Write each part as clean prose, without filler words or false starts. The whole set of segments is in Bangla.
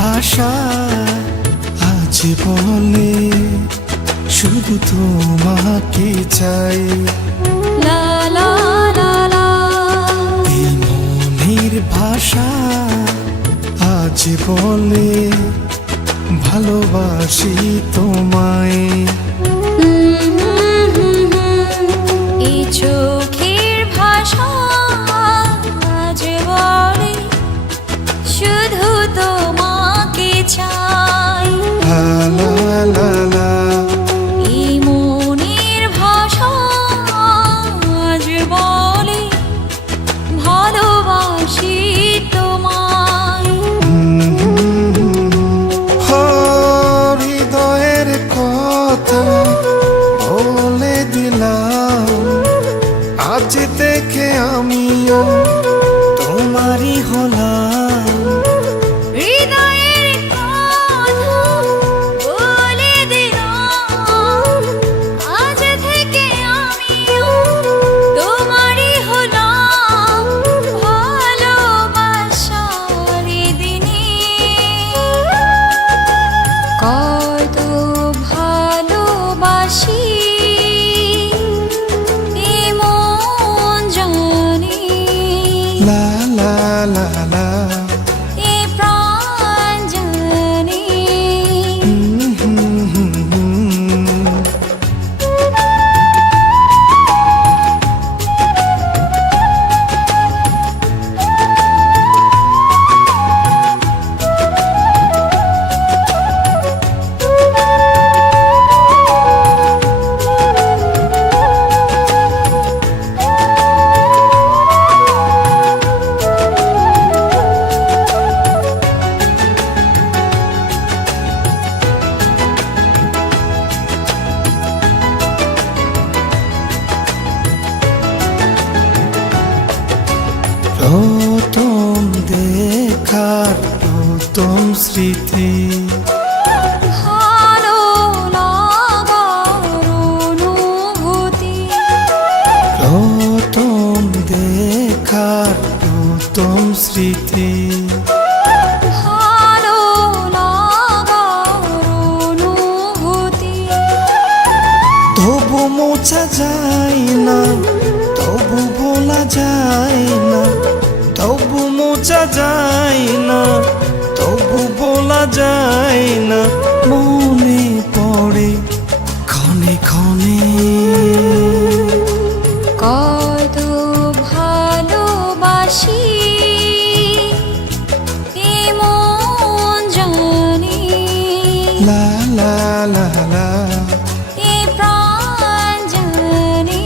ভাষা আজ বলে শুধু তোমাকে চাই। লা লা লা লা। এই মনের ভাষা আজ বলে ভালোবাসি তোমায়। এই চোখের ভাষা আজ বলে শুধু তোমাকে চাই। লা লা লা লা। এই মনের ভাষা আজ বলে ভালোবাসি তোমায়। হৃদয়ের কথা বলে দিলাম, আজ থেকে আমিও তোমারই হলাম। হৃদয়ের কথা বলে দিলাম, আজ থেকে আমিও তোমারই হলাম। ভালোবাসার দিনে কত ভালোবাসি এমন জানি। লা লা লা লা। এ প্রাণ জানি। প্রথম দেখার প্রথম স্মৃতি, ভালো লাগার অনুভূতি। প্রথম দেখার প্রথম স্মৃতি, ভালো লাগার অনুভূতি। তবু মোছা যায় না, তবু বলা যায় না, তবু মোছা যায় না, তবু বলা যায় না। মনে পড়ে ক্ষণে ক্ষণে কত ভালোবাসি এমন জানি। লা লা লা লা। এ প্রাণ জানি।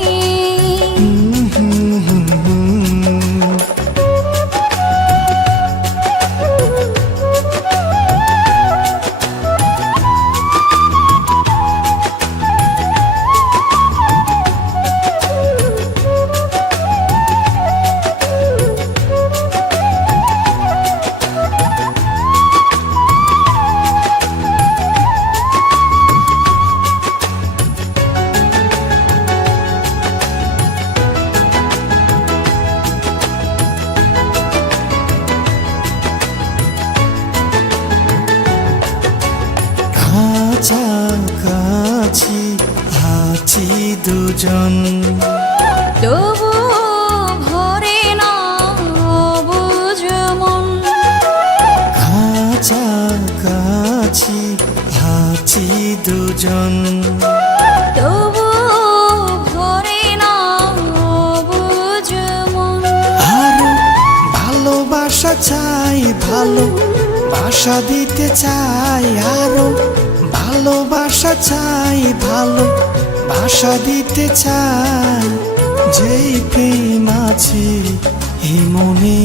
কাছাকাছি আছি দুজন, তবু ভরে না বুঝ মন। কাছাকাছি আছি দুজন, তবু ভরে না বুঝ মন। আরো ভালোবাসা চাই, ভালোবাসা দিতে চাই। আরো ভালোবাসা চাই, ভালোবাসা দিতে চাই। যেই প্রেম আছে এই মনে